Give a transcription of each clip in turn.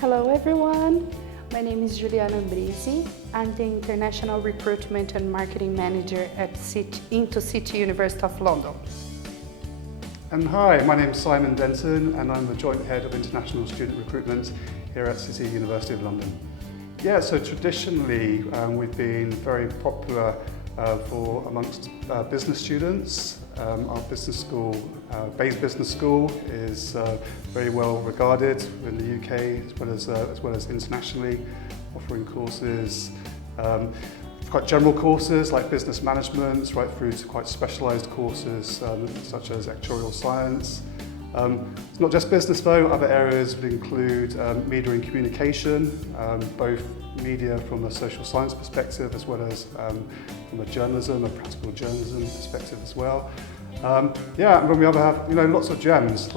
Hello everyone, my name is Juliana Brisi. I'm the International Recruitment and Marketing Manager at Into City University of London. And hi, my name is Simon Denton and I'm the Joint Head of International Student Recruitment here at City University of London. Yeah, so traditionally we've been very popular amongst business students. Our business school, Bayes Business School, is very well regarded in the UK as well as internationally, offering courses, quite general courses like business management, right through to quite specialised courses such as actuarial science. It's not just business though, other areas would include media and communication, both media from a social science perspective as well as from a practical journalism perspective as well. Yeah, and then we have lots of gems,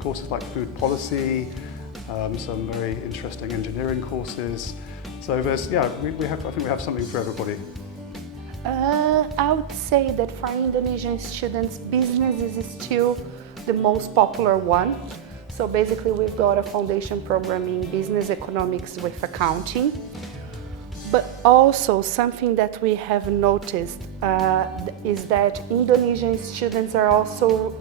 courses like food policy, some very interesting engineering courses. So there's, I think we have something for everybody. I would say that for Indonesian students, business is still the most popular one. So basically we've got a foundation program in business economics with accounting. But also something that we have noticed is that Indonesian students are also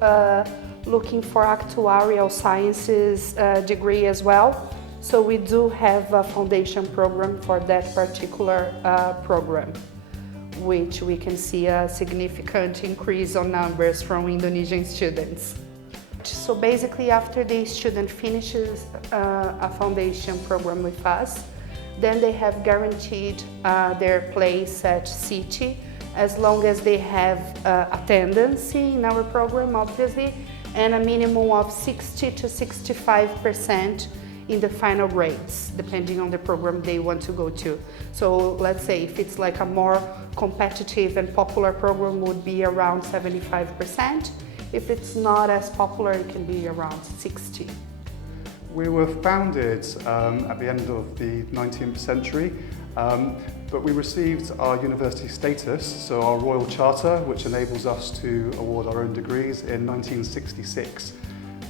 looking for actuarial sciences degree as well. So we do have a foundation program for that particular program, which we can see a significant increase on numbers from Indonesian students. So basically after the student finishes a foundation program with us, then they have guaranteed their place at City as long as they have attendance in our program, obviously, and a minimum of 60 to 65% in the final grades, depending on the program they want to go to. So let's say if it's like a more competitive and popular program, would be around 75%. If it's not as popular, it can be around 60%. We were founded at the end of the 19th century, but we received our university status, so our Royal Charter, which enables us to award our own degrees, in 1966.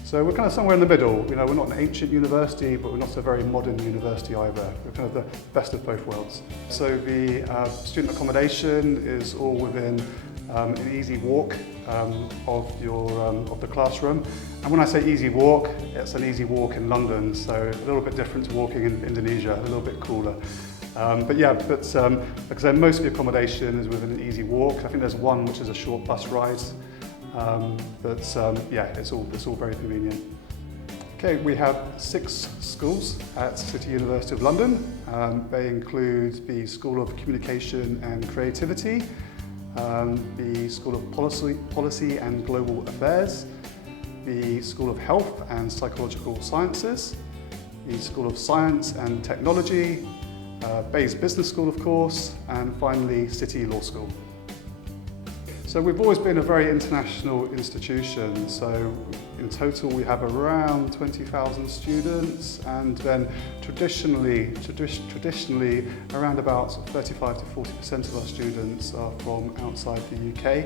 So we're kind of somewhere in the middle. We're not an ancient university, but we're not a very modern university either. We're kind of the best of both worlds. So the student accommodation is all within an easy walk of the classroom. And when I say easy walk, it's an easy walk in London, so a little bit different to walking in Indonesia, a little bit cooler. Like I said, most of the accommodation is within an easy walk. I think there's one which is a short bus ride, it's all very convenient. Okay, we have 6 schools at City University of London. They include the School of Communication and Creativity, the School of Policy and Global Affairs, the School of Health and Psychological Sciences, the School of Science and Technology, Bayes Business School, of course, and finally City Law School. So we've always been a very international institution, so in total we have around 20,000 students, and then traditionally around about 35 to 40% of our students are from outside the UK.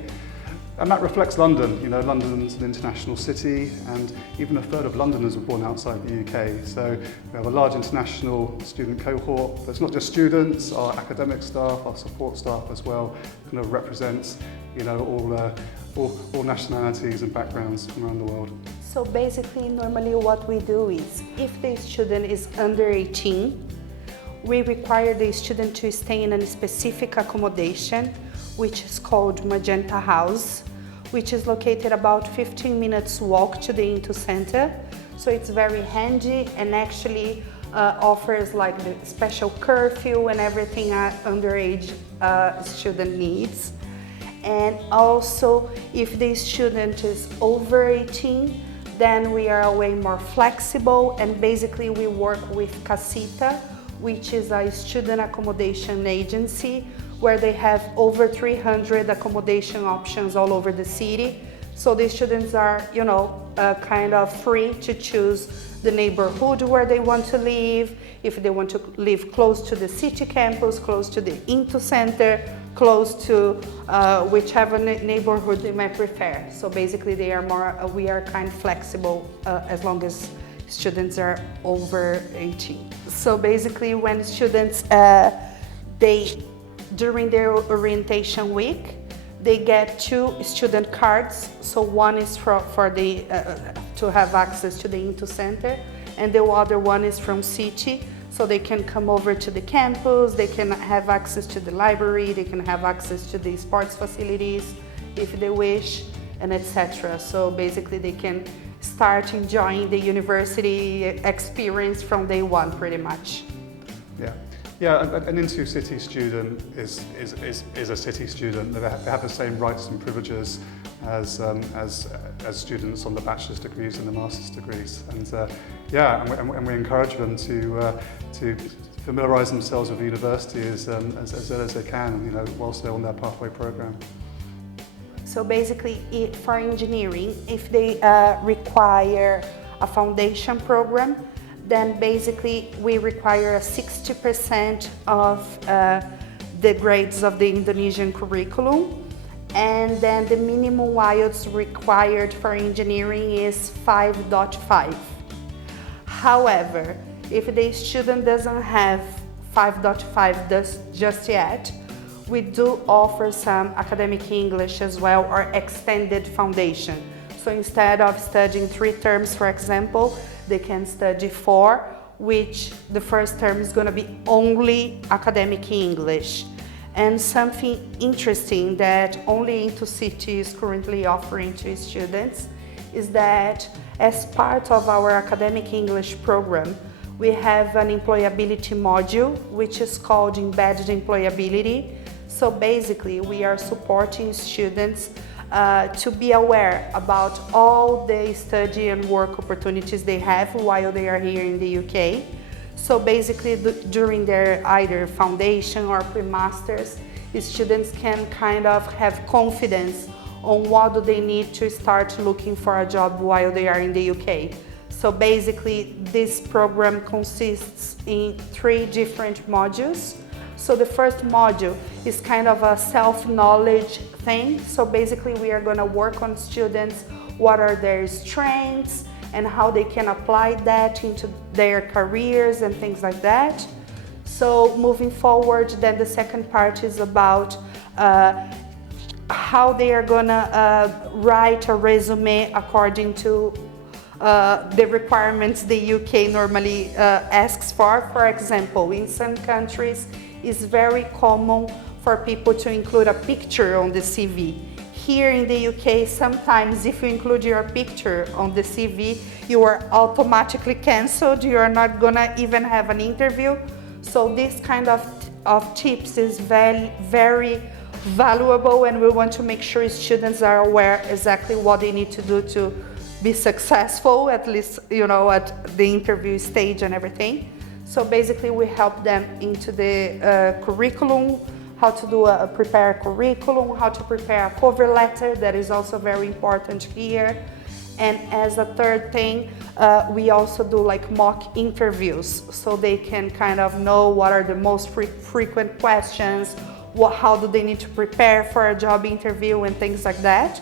And that reflects London. London's an international city, and even a third of Londoners were born outside the UK. So we have a large international student cohort. But it's not just students, our academic staff, our support staff as well, kind of represents all nationalities and backgrounds from around the world. So basically, normally what we do is, if the student is under 18, we require the student to stay in a specific accommodation, which is called Magenta House, which is located about 15 minutes walk to the Into Center. So it's very handy and actually offers like the special curfew and everything underage student needs. And also, if the student is over 18, then we are way more flexible, and basically we work with Casita, which is a student accommodation agency where they have over 300 accommodation options all over the city. So the students are, kind of free to choose the neighborhood where they want to live, if they want to live close to the city campus, close to the Into Center, close to whichever neighborhood they might prefer. So basically we are kind of flexible as long as students are over 18. So basically when students, during their orientation week, they get 2 student cards. So one is for the, to have access to the Into Center, and the other one is from City. So they can come over to the campus, they can have access to the library, they can have access to the sports facilities if they wish, and etc. So basically they can start enjoying the university experience from day one, pretty much. Yeah, an Into City student is a city student. They have the same rights and privileges as students on the bachelor's degrees and the master's degrees. And and we encourage them to familiarise themselves with the university as well as they can, whilst they're on their pathway program. So basically, for engineering, if they require a foundation program, then basically we require 60% of the grades of the Indonesian curriculum, and then the minimum IELTS required for engineering is 5.5. However, if the student doesn't have 5.5 just yet, we do offer some academic English as well, or extended foundation. So instead of studying 3 terms, for example, they can study 4, which the first term is going to be only academic English. And something interesting that only Into City is currently offering to students is that as part of our academic English program, we have an employability module, which is called Embedded Employability. So basically, we are supporting students to be aware about all the study and work opportunities they have while they are here in the UK. So basically, during their either foundation or pre-masters, students can kind of have confidence on what do they need to start looking for a job while they are in the UK. So basically, this program consists in 3 different modules. So the first module is kind of a self-knowledge thing. So basically we are going to work on students, what are their strengths and how they can apply that into their careers and things like that. So moving forward, then the second part is about how they are going to write a resume according to the requirements the UK normally asks for. For example, in some countries, it's very common for people to include a picture on the CV. Here in the UK, sometimes if you include your picture on the CV, you are automatically cancelled. You are not gonna even have an interview. So this kind of tips is very, very valuable, and we want to make sure students are aware exactly what they need to do to be successful, at least, at the interview stage and everything. So basically we help them into the curriculum, how to prepare a curriculum, how to prepare a cover letter, that is also very important here. And as a third thing, we also do like mock interviews, so they can kind of know what are the most frequent questions, how do they need to prepare for a job interview and things like that.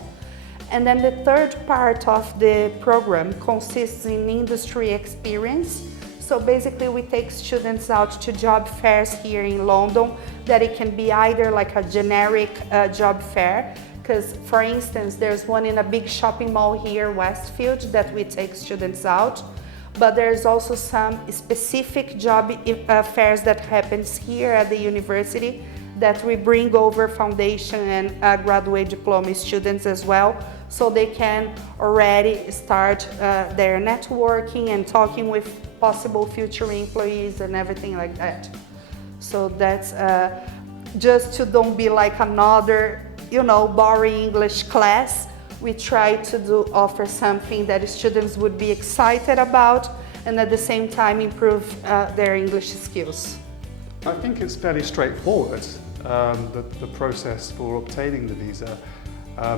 And then the third part of the program consists in industry experience. So basically we take students out to job fairs here in London, that it can be either like a generic job fair, because for instance, there's one in a big shopping mall here, Westfield, that we take students out. But there's also some specific job fairs that happens here at the university that we bring over foundation and graduate diploma students as well, so they can already start their networking and talking with possible future employees and everything like that. So that's just to don't be like another, boring English class. We try to offer something that students would be excited about, and at the same time improve their English skills. I think it's fairly straightforward, the process for obtaining the visa.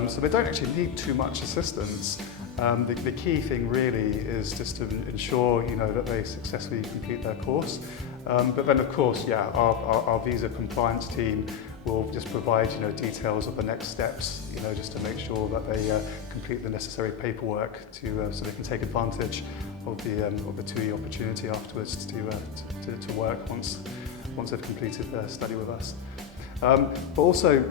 So they don't actually need too much assistance. The key thing really is just to ensure that they successfully complete their course. But then of course, our visa compliance team will just provide details of the next steps, just to make sure that they complete the necessary paperwork so they can take advantage the 2-year opportunity afterwards to work once they've completed their study with us. But also,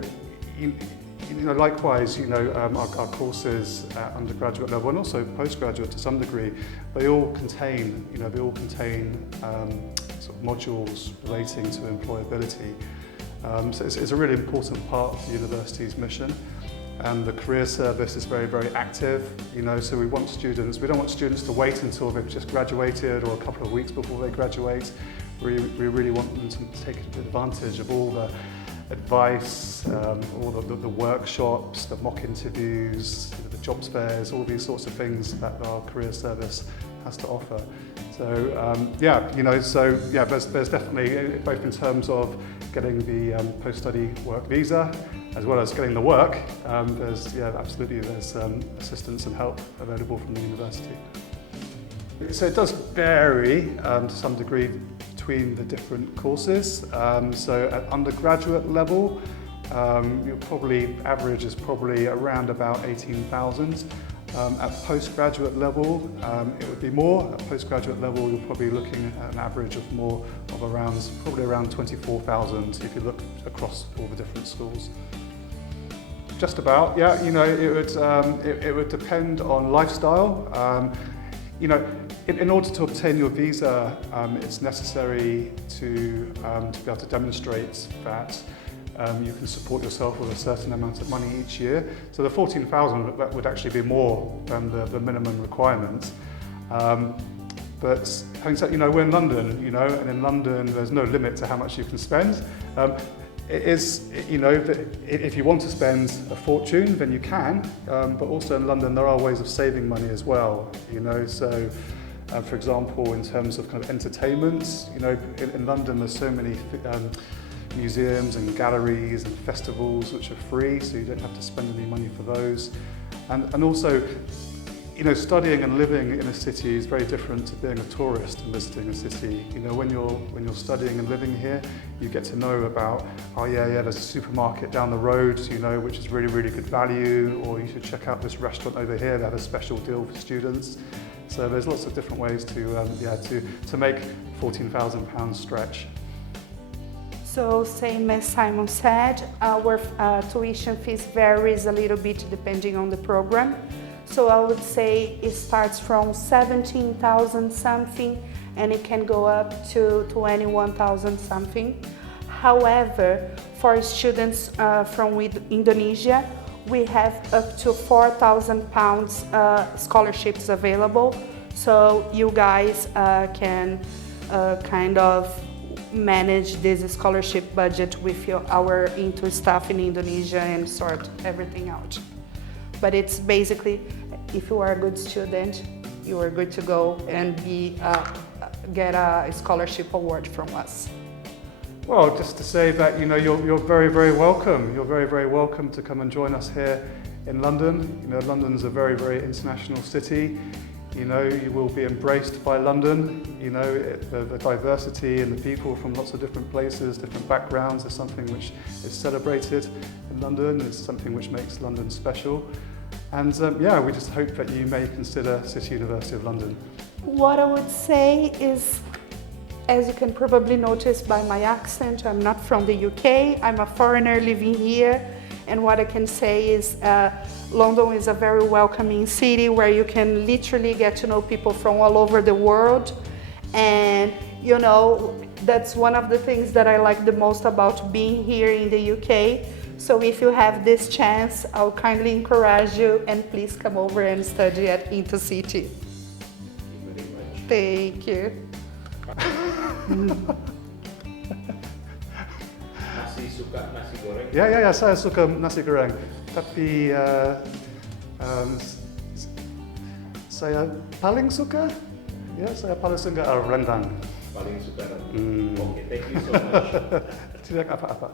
likewise, our courses at undergraduate level and also postgraduate to some degree, they all contain sort of modules relating to employability. So it's a really important part of the university's mission. And the career service is very, very active, so we don't want students to wait until they've just graduated or a couple of weeks before they graduate. We really want them to take advantage of all the advice, all the workshops, the mock interviews, the jobs fairs, all these sorts of things that our career service has to offer. So there's definitely, both in terms of getting the post-study work visa, as well as getting the work, there's assistance and help available from the university. So it does vary to some degree between the different courses. So at undergraduate level, average is probably around about 18,000. At postgraduate level, it would be more. At postgraduate level, you're probably looking at an average of probably around 24,000 if you look across all the different schools. Just about, yeah. It would depend on lifestyle. In order to obtain your visa, it's necessary to be able to demonstrate that you can support yourself with a certain amount of money each year. So the 14,000 would actually be more than the minimum requirement. But having said, we're in London, and in London there's no limit to how much you can spend. It is, if you want to spend a fortune, then you can, but also in London there are ways of saving money as well, So, for example, in terms of kind of entertainment, in London there's so many museums and galleries and festivals which are free, so you don't have to spend any money for those. And also, studying and living in a city is very different to being a tourist and visiting a city. When you're studying and living here, you get to know about, there's a supermarket down the road, which is really, really good value, or you should check out this restaurant over here, they have a special deal for students. So there's lots of different ways to make £14,000 stretch. So same as Simon said, our tuition fees varies a little bit depending on the program. So I would say it starts from 17,000 something and it can go up to 21,000 something. However, for students from Indonesia, we have up to £4,000 scholarships available. So you guys can kind of manage this scholarship budget with our Into staff in Indonesia and sort everything out. But it's basically, if you are a good student, you are good to go and get a scholarship award from us. Well, just to say that you're very, very welcome. You're very, very welcome to come and join us here in London. London's a very, very international city. You will be embraced by London. The diversity and the people from lots of different places, different backgrounds is something which is celebrated in London. It's something which makes London special. And we just hope that you may consider City University of London. What I would say is, as you can probably notice by my accent, I'm not from the UK, I'm a foreigner living here. And what I can say is London is a very welcoming city where you can literally get to know people from all over the world. And that's one of the things that I like the most about being here in the UK. So if you have this chance, I'll kindly encourage you and please come over and study at Intercity. Thank you. Masih suka nasi goreng? Ya, saya suka nasi goreng. Tapi saya paling suka rendang. Paling suka rendang. Okay, thank you so much. Tidak apa-apa.